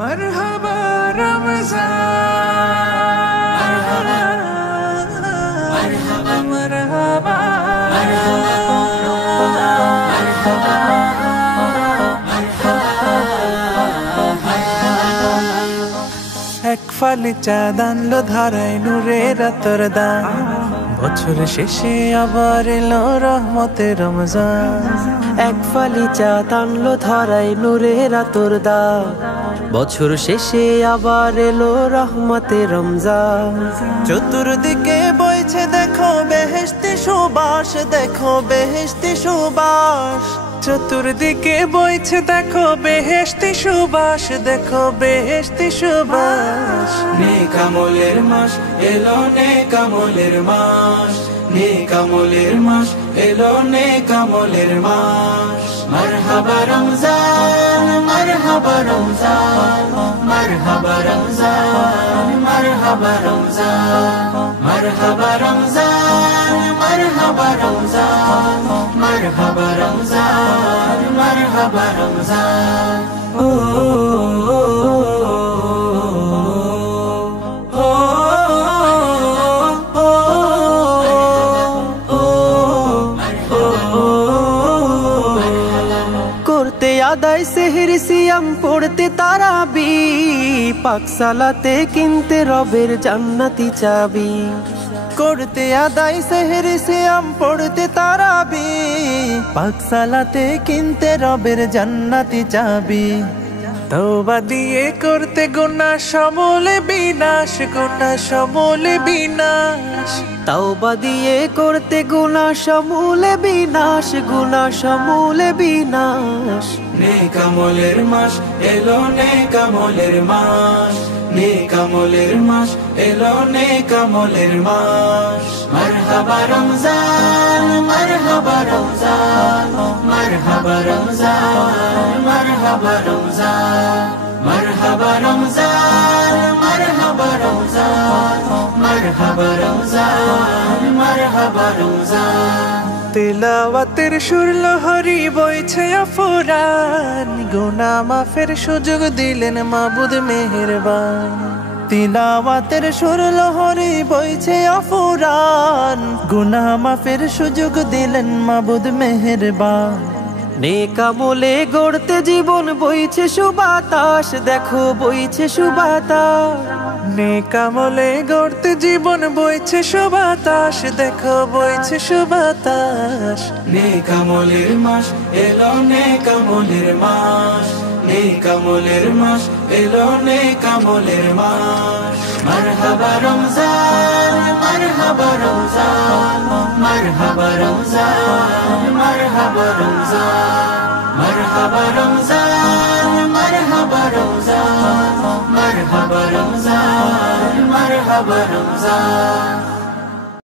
मरहबा रमज़ान मरहबा এক ফালি চাঁদ আনলো ধারায় নূরের রাতের দান বছর শেষে আবার এলো রহমতের রমজান এক ফালি চাঁদ আনলো ধরায় নূরের রাতের দান বছর শেষে আবার এলো রহমতের রমজান চতুর্দিকে বইছে দেখো বেহেশতি সুবাস দেখো বেহেশতি সুবাস চতুর্দিকে বইছে দেখো বেহেশতি সুবাস দেখো বেহেশতি সুবাস নেক আমলের মাস এলো নেক আমলের মাস নেক আমলের মাস এলো নেক আমলের মাস মারহাবা রমজান মারহাবা রমজান মারহাবা রমজান মারহাবা রমজান মারহাবা রমজান মারহাবা রমজান মারহাবা রমজান মারহাবা রমজান করতে আদায় সেহরি সিয়াম পড়তে তারাবি পাক সালাতে কিনতে রবের জান্নাতি চাবি করতে আদায় সেহরি সিয়াম পড়তে তারাবি পাক সালাতে কিনতে রবের জান্নাতি চাবি তওবা দিয়ে করতে গুনাহ সমূলে বিনাশ গুনাহ সমূলে বিনাশ তওবা দিয়ে করতে গুনাহ সমূলে বিনাশ গুনাহ সমূলে বিনাশ নেক আমলের মাস এলো নেক আমলের মাস নেক আমলের মাস এলো নেক আমলের মাস মারহাবা রমজান মারহাবা রমজান মারহাবা রমজান মারহাবা রমজান মারহাবা রমজান মারহাবা রমজান মারহাবা রমজান মারহাবা রমজান তিলাওয়াতের সুর লহরী বইছে অফুরান গুনাহ মাফের সুযোগ দিলেন মাবুদ মেহেরবান তিলাওয়াতের সুর লহরী বইছে অফুরান গুনাহ মাফের সুযোগ দিলেন মাবুদ মেহেরবান নেক আমলে গড়তে জীবন বইছে সুবাতাস দেখো বইছে সুবাতাস নেক আমলে গড়তে জীবন বইছে সুবাতাস দেখো বইছে সুবাতাস নেক আমলের মাস এলো নেক আমলের মাস নেক আমলের মাস এলো নেক আমলের মাস মারহাবা রমজান মারহাবা রমজান মারহাবা রমজান মারহাবা রমজান মারহাবা রমজান মারহাবা রমজান মারহাবা রমজান মারহাবা রমজান